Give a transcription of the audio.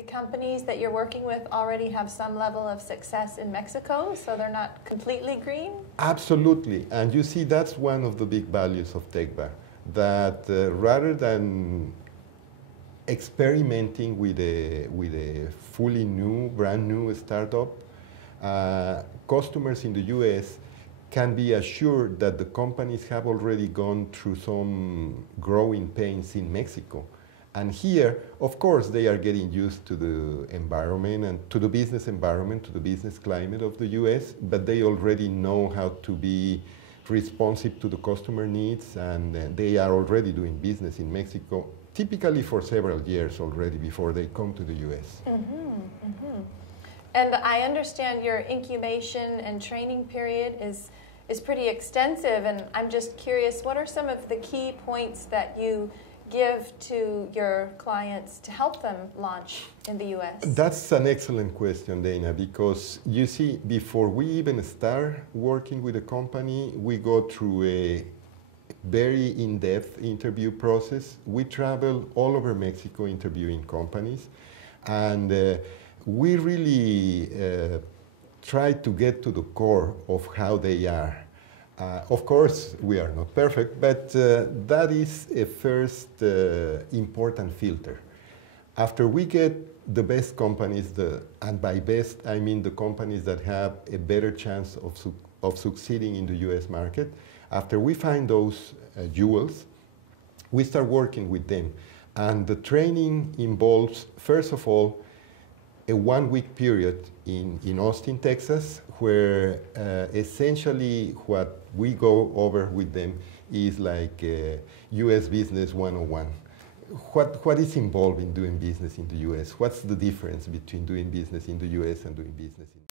the companies that you're working with already have some level of success in Mexico, so they're not completely green? Absolutely, and you see that's one of the big values of TechBA, that rather than experimenting with a fully brand new startup, customers in the US can be assured that the companies have already gone through some growing pains in Mexico. And here, of course, they are getting used to the environment and to the business environment, to the business climate of the US, but they already know how to be responsive to the customer needs, and they are already doing business in Mexico, typically for several years already before they come to the US. And I understand your incubation and training period is pretty extensive, and I'm just curious, what are some of the key points that you give to your clients to help them launch in the US? That's an excellent question, Dana, because you see, before we even start working with a company, we go through a very in-depth interview process. We travel all over Mexico interviewing companies, and we really try to get to the core of how they are. Of course, we are not perfect, but that is a first important filter. After we get the best companies, and by best I mean the companies that have a better chance of succeeding in the US market, after we find those jewels, we start working with them. And the training involves, first of all, a 1-week period in Austin, Texas, where essentially what we go over with them is like US Business 101. What is involved in doing business in the US? What's the difference between doing business in the US and doing business in